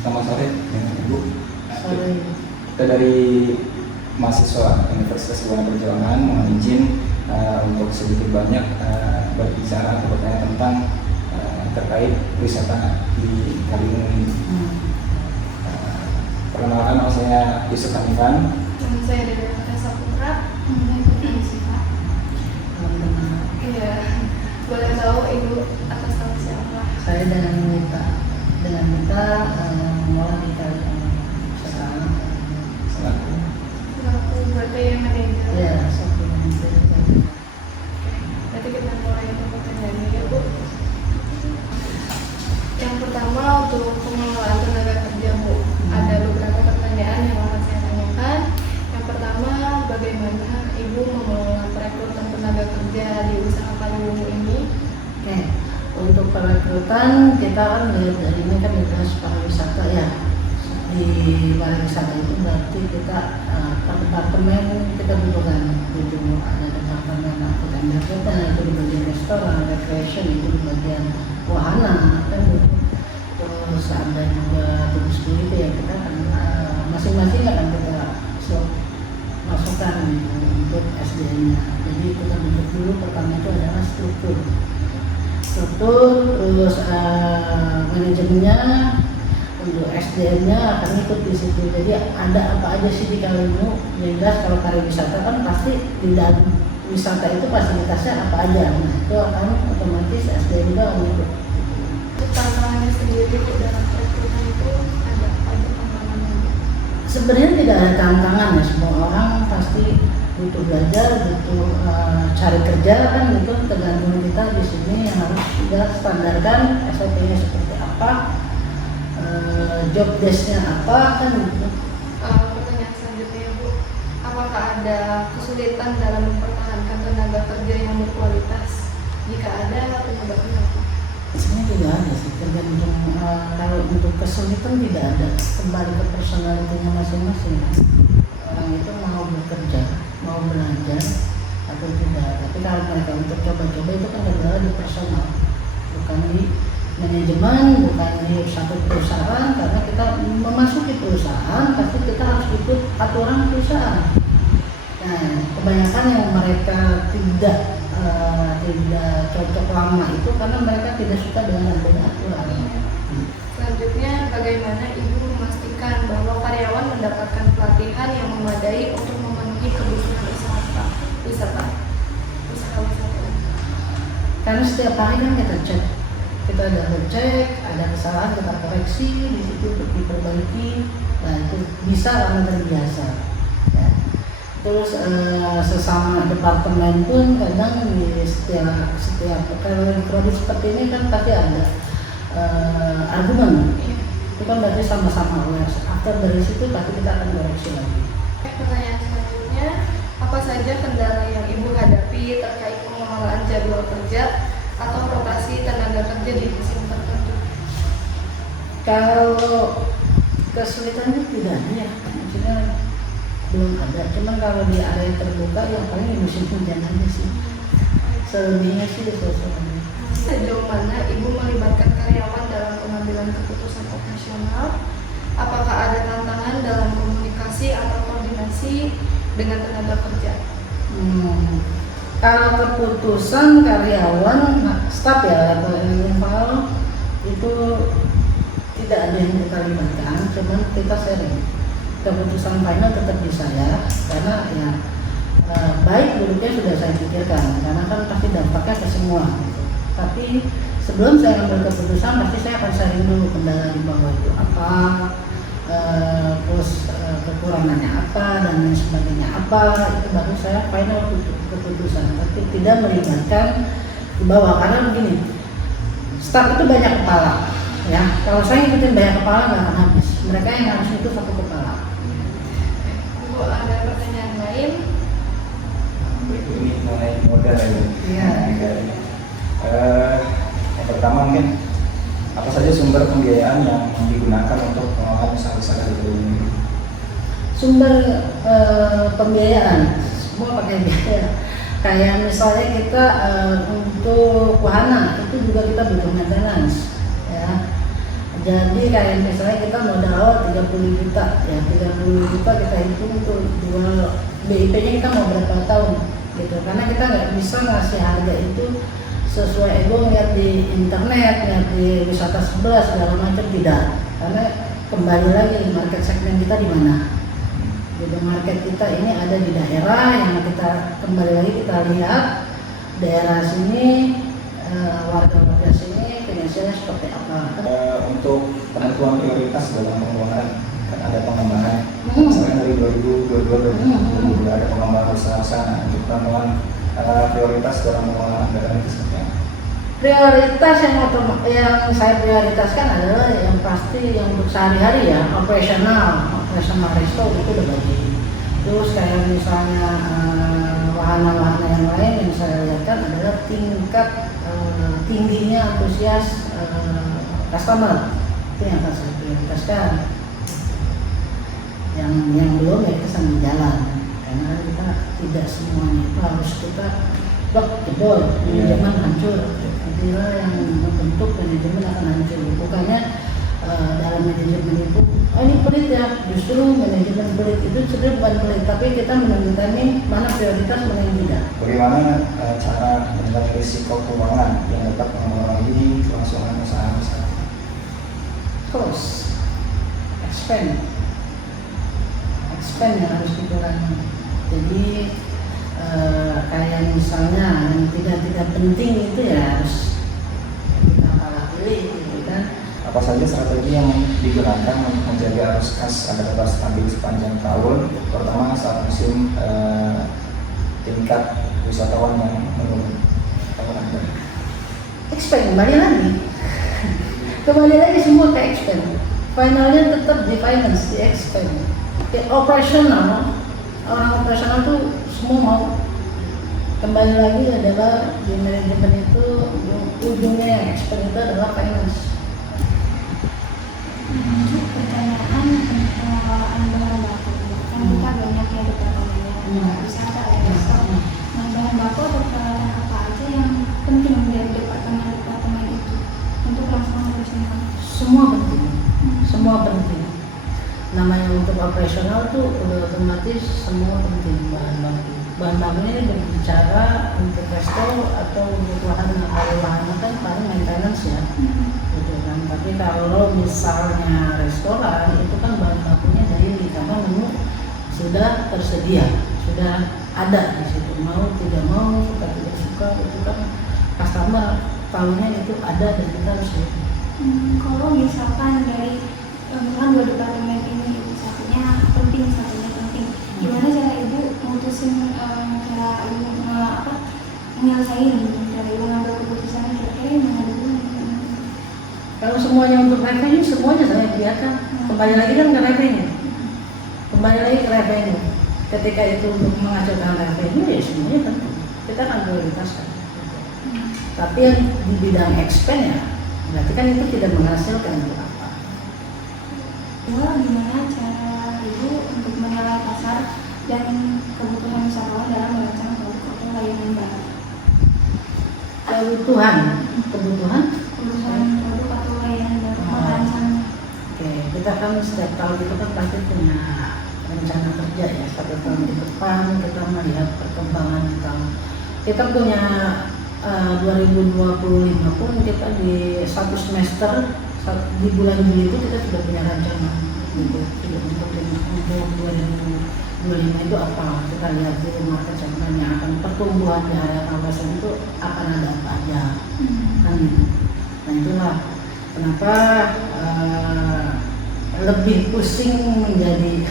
Selamat sore, Ibu. Sore. Kita dari mahasiswa Universitas Buana Perjuangan mohon izin untuk sedikit banyak berbicara atau bertanya tentang terkait wisata di Kaliungu ini. Perkenalkan, nama saya Yusuf Hanifan. Nama saya Dewi Saputra. Pak. Iya, boleh tahu Ibu atas nama siapa? Saya dengan Mita mau di Kaliungu sekarang. Selaku Selaku berarti yang manajer. Ya, satu manajer. Nanti kita mulai untuk pertanyaannya ya Bu. Yang pertama untuk pengelolaan tenaga kerja Bu. Ada beberapa pertanyaan yang akan saya tanyakan. Yang pertama, bagaimana Ibu mengelola perekrutan tenaga kerja di usaha Kaliungu ini? Oke, untuk perekrutan kita kan lihat dari ini kan dinas pariwisata ya. Di pariwisata itu berarti kita per departemen kita butuhkan gitu, ada departemen angkutan berkaitan itu di bagian restoran, recreation itu di bagian wahana kan gitu. Terus ada juga tugas itu ya kita kan masing-masing akan kita masukkan gitu, untuk SDM-nya. Jadi kita bentuk dulu pertama itu adalah struktur, terus manajemennya. Untuk SDM-nya akan ikut di situ. Jadi ada apa aja sih di Kaliungu? Yang jelas kalau pariwisata kan pasti di dalam wisata itu fasilitasnya apa aja. Nah itu akan otomatis SDM juga akan ikut. Tantangannya sendiri Bu, dalam perekrutan itu ada tantangannya? Sebenarnya tidak ada tantangan ya, semua orang pasti butuh belajar, butuh cari kerja kan gitu. Tergantung kita di sini yang harus sudah standarkan SOP-nya seperti apa. Job desk-nya apa kan gitu. Pertanyaan selanjutnya ya Bu, apakah ada kesulitan dalam mempertahankan tenaga kerja yang berkualitas? Jika ada, penyebabnya apa? Sebenarnya tidak ada sih, tergantung kalau untuk kesulitan tidak ada, kembali ke personalitinya masing-masing. Orang itu mau bekerja, mau belajar atau tidak. Tapi kalau mereka untuk coba-coba itu kan adalah di personal, bukan di manajemen, bukan di satu perusahaan. Karena kita memasuki perusahaan pasti kita harus ikut aturan perusahaan. Nah, kebanyakan yang mereka tidak cocok lama itu karena mereka tidak suka dengan adanya aturan. Selanjutnya, bagaimana Ibu memastikan bahwa karyawan mendapatkan pelatihan yang memadai untuk memenuhi kebutuhan wisata? Karena setiap hari kan kita cek, kita ada cek, ada kesalahan kita koreksi di situ untuk diperbaiki. Nah itu bisa karena terbiasa. Ya. Terus sesama departemen pun kadang di setiap kalau di kredit seperti ini kan pasti ada argumen. Itu kan berarti sama-sama aware. After dari situ pasti kita akan koreksi lagi. Pertanyaan selanjutnya, apa saja kendala yang Ibu hadapi terkait pengelolaan jadwal kerja atau rotasi tenaga kerja di musim tertentu? Kalau kesulitannya tidak ada ya, maksudnya belum ada. Cuman kalau di area terbuka yang paling di musim hujan aja sih. Selebihnya sih diselesaikan. Sejauh mana Ibu melibatkan karyawan dalam pengambilan keputusan operasional? Apakah ada tantangan dalam komunikasi atau koordinasi dengan tenaga kerja? Kalau keputusan karyawan, staff ya, kalau itu tidak ada yang kita libatkan, cuman kita sharing. Keputusan final tetap di saya, karena ya baik buruknya sudah saya pikirkan, karena kan pasti dampaknya ke semua. Gitu. Tapi sebelum saya ambil keputusan, pasti saya akan sharing dulu kendala di bawah itu apa, terus kekurangannya apa dan lain sebagainya apa, itu baru saya final keputusan. Tapi tidak melibatkan di bawah, karena begini, staff itu banyak kepala. Ya, kalau saya ngikutin banyak kepala nggak akan habis. Mereka yang harus itu satu kepala. Ibu, ada pertanyaan lain? ini mengenai modal ya. Iya. Yang pertama mungkin apa saja sumber pembiayaan yang digunakan untuk pengelolaan usaha-usaha di Kaliungu ini? Sumber pembiayaan semua pakai biaya. Kayak misalnya kita untuk wahana itu juga kita butuh maintenance, ya. Jadi kayak misalnya kita modal awal 30 juta, ya 30 juta kita hitung tuh jual BIP-nya kita mau berapa tahun gitu. Karena kita nggak bisa ngasih harga itu sesuai ego ngeliat di internet, ngeliat di wisata sebelah segala macam, tidak. Karena kembali lagi market segmen kita di mana. Gitu, market kita ini ada di daerah yang kita kembali lagi kita lihat daerah sini, warga-warga sini finansialnya seperti apa. Untuk penentuan prioritas dalam pengelolaan kan ada pengembangan, misalnya dari 2022 ada pengembangan usaha untuk penentuan prioritas dalam pengelolaan anggaran itu seperti apa? Prioritas yang saya prioritaskan adalah yang pasti yang untuk sehari-hari ya, operasional resto itu udah bagi. Terus kayak misalnya wahana-wahana yang lain yang saya lihatkan adalah tingkat tingginya antusias customer, itu yang akan saya prioritaskan. Yang belum ya kita sambil jalan, karena kita tidak semuanya itu harus kita blok jebol, manajemen hancur. Nantilah yang membentuk manajemen akan hancur. Bukannya dalam manajemen itu, oh ini pelit ya, justru manajemen pelit itu sebenarnya bukan pelit, tapi kita menentukan nih mana prioritas mana yang tidak. Bagaimana cara menilai risiko keuangan yang dapat mengurangi kelangsungan usaha? Cost, expand yang harus dikurangi. Jadi kayak misalnya yang tidak penting itu ya harus kita malah pilih gitu kan. Apa saja strategi yang digunakan untuk menjaga arus kas agar tetap stabil sepanjang tahun, terutama saat musim tingkat wisatawan yang menurun? Expand kembali lagi semua ke expand. Finalnya tetap di finance, di expand. Di operasional, orang operasional tuh semua mau. Kembali lagi adalah di manajemen itu ujungnya yang expand itu adalah finance. Pertanyaan pengelolaan bahan baku kan kita banyak ya departemennya, wisata ada resto. Nah, bahan baku atau peralatan apa aja yang penting dari departemen itu untuk kelangsungan operasional? Semua penting. Namanya untuk operasional tuh udah otomatis semua penting bahan baku. Bahan bakunya ini berbicara untuk resto atau untuk wahana. Kalau wahana kan paling maintenance ya. Gitu kan. Tapi kalau misalnya restoran itu kan bahan bakunya daily karena menu sudah tersedia, sudah ada di situ. Mau tidak mau, suka tidak suka itu kan customer tahunya itu ada dan kita harus lihat. Kalau misalkan dari misalkan dua departemen ini satunya penting, gimana cara ibu mutusin cara ibu menyelesaikan cara ibu ngambil keputusan kira-kira yang mana dulu? Kalau semuanya untuk revenue, semuanya saya biarkan. Kembali lagi kan ke revenue. Ketika itu untuk menghasilkan revenue, ya semuanya penting. Kita akan prioritaskan. Tapi yang di bidang expand ya, berarti kan itu tidak menghasilkan untuk apa. Gimana cara ibu untuk menilai pasar dan kebutuhan wisatawan dalam merancang produk atau layanan baru? Kebutuhan produk atau layanan baru merancang. Oke, kita kan setiap tahun itu kan pasti punya rencana kerja ya, 1 tahun ke depan kita melihat perkembangan tahun. Kita punya 2025 pun kita di 1 semester di bulan Juli itu kita sudah punya rancangan gitu. Untuk 2025 itu apa? Kita lihat dulu market segmen yang akan pertumbuhan di area kawasan itu akan ada apa aja kan gitu. Nah itulah kenapa lebih pusing menjadi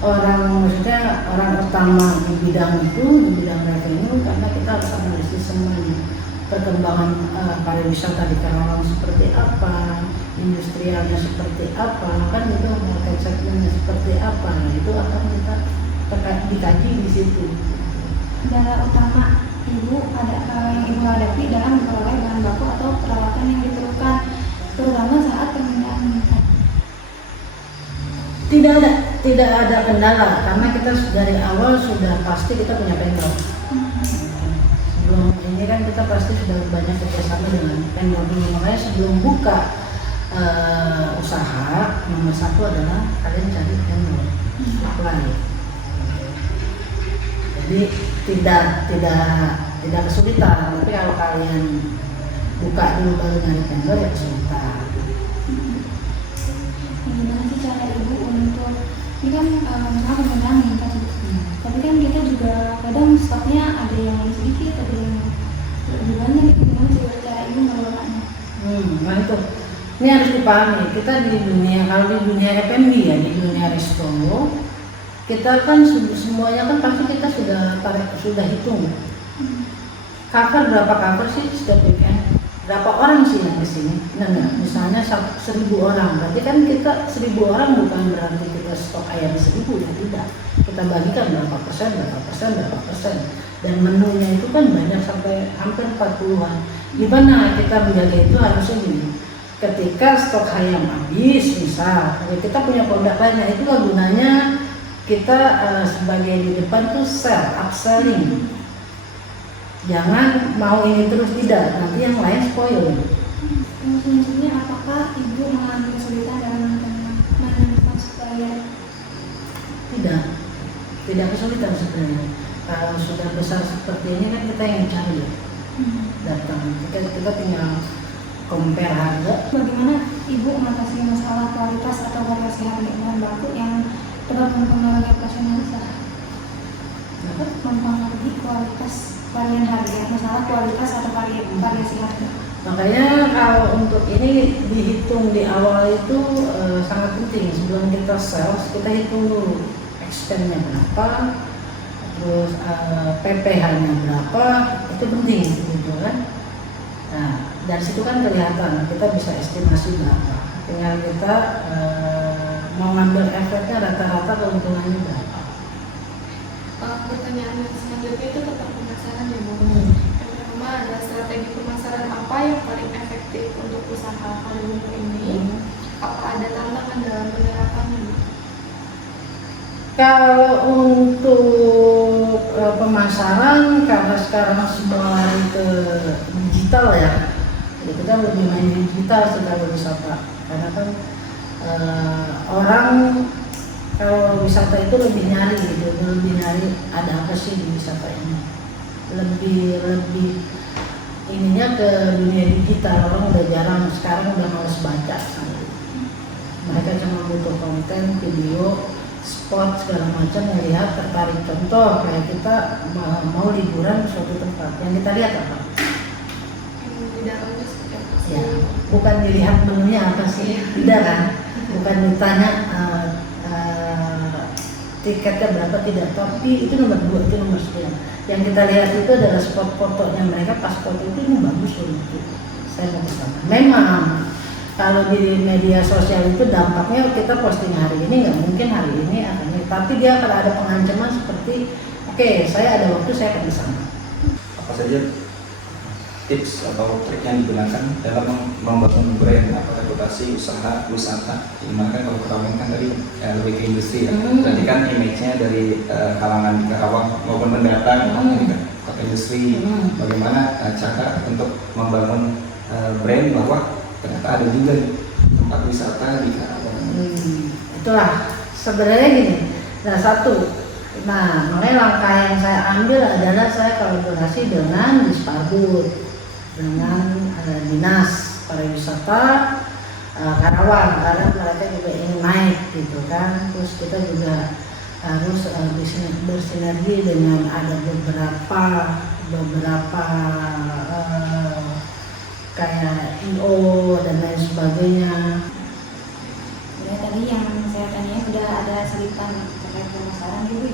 orang utama di bidang itu, di bidang revenue, karena kita harus analisis semuanya perkembangan pariwisata di Karawang seperti apa, industrialnya seperti apa, kan itu market segmennya seperti apa, nah, itu akan kita dikaji di situ. Kendala utama ibu yang ibu hadapi dalam memperoleh bahan baku atau peralatan yang diperlukan, terutama saat permintaan meningkat. Tidak ada kendala karena kita dari awal sudah pasti kita punya vendor. Sebelum ini kan kita pasti sudah banyak kerjasama dengan vendor dulu, makanya sebelum buka usaha, nomor satu adalah kalian cari vendor, apply. Jadi tidak kesulitan, tapi kalau kalian buka dulu baru nyari vendor ya kesulitan. Gimana sih cara ibu untuk ini kan misalnya pemegang minta tapi kan kita juga kadang stoknya ada yang sedikit, ada yang lebih banyak, itu gimana sih cara ibu mengelolanya? Nah itu, ini harus dipahami. Kita di dunia, kalau di dunia F&B ya, di dunia resto, kita kan semuanya kan pasti kita sudah hitung. Cover berapa cover sih setiap weekend? Berapa orang sih yang kesini? Nah, misalnya 1.000 orang, berarti kan kita 1.000 orang bukan berarti kita stok ayam 1.000 ya, tidak. Kita bagikan berapa persen, dan menunya itu kan banyak sampai hampir 40-an. Gimana kita menjaga itu harusnya gini. Ketika stok ayam habis, misal kita punya produk lainnya, itu gunanya kita sebagai di depan tuh upselling. Jangan mau ini terus, tidak, nanti yang lain spoil. Maksudnya apakah ibu mengalami kesulitan dalam menemukan supplier? Tidak kesulitan sebenarnya. Kalau sudah besar seperti ini kan kita yang cari ya, datang. Kita tinggal compare harga. Bagaimana ibu mengatasi masalah kualitas atau variasi harga bahan baku yang dapat mempengaruhi operasional usaha? Mempengaruhi kualitas varian harga, masalah kualitas atau variasi harga. Makanya kalau untuk ini dihitung di awal itu sangat penting. Sebelum kita sales, kita hitung dulu expense-nya berapa, terus PPh-nya berapa, itu penting gitu kan. Nah, dari situ kan kelihatan kita bisa estimasi berapa. Tinggal kita mau ngambil efeknya rata-rata keuntungannya berapa. Pertanyaan yang selanjutnya itu tentang pemasaran ya Bu. Yang pertama adalah strategi pemasaran apa yang paling efektif untuk usaha pada umum ini? Apa ada tantangan dalam penerapannya Bu? Kalau untuk pemasaran, karena sekarang semua lari ke digital ya, jadi kita lebih main digital secara wisata. Karena kan orang kalau wisata itu lebih nyari gitu, lebih nyari ada apa sih di wisata ini, lebih ininya ke dunia digital. Orang udah jarang, sekarang udah males baca, mereka cuma butuh konten, video, spot segala macam, melihat tertarik. Contoh kayak kita mau liburan ke suatu tempat, yang kita lihat apa? Di dalamnya seperti apa sih? Ya, bukan dilihat menunya apa sih, tidak kan? Bukan ditanya tiketnya berapa, tidak, tapi itu nomor 2, itu nomor sekian. Yang kita lihat itu adalah spot fotonya mereka, pas foto itu ini bagus loh gitu. Saya mau kesana. Memang kalau di media sosial itu dampaknya kita posting hari ini nggak mungkin hari ini akan ini, tapi dia akan ada pengancaman seperti oke, saya ada waktu saya akan kesana. Apa saja tips atau trik yang digunakan dalam membangun brand atau reputasi usaha wisata? Dimana kan kalau Kerawang kan tadi lebih ke industri ya, berarti kan image-nya dari kalangan di Kerawang maupun pendatang ke industri. Bagaimana cara untuk membangun brand bahwa ternyata ada juga tempat wisata di Kerawang? Itulah sebenarnya gini. Makanya langkah yang saya ambil adalah saya kolaborasi dengan Disparbud, dengan dinas pariwisata Karawang, karena mereka juga ingin naik gitu kan. Terus kita juga harus bersinergi dengan ada beberapa kayak IO dan lain sebagainya. Ya, tadi yang saya tanya sudah ada selipan terkait pemasaran, ibu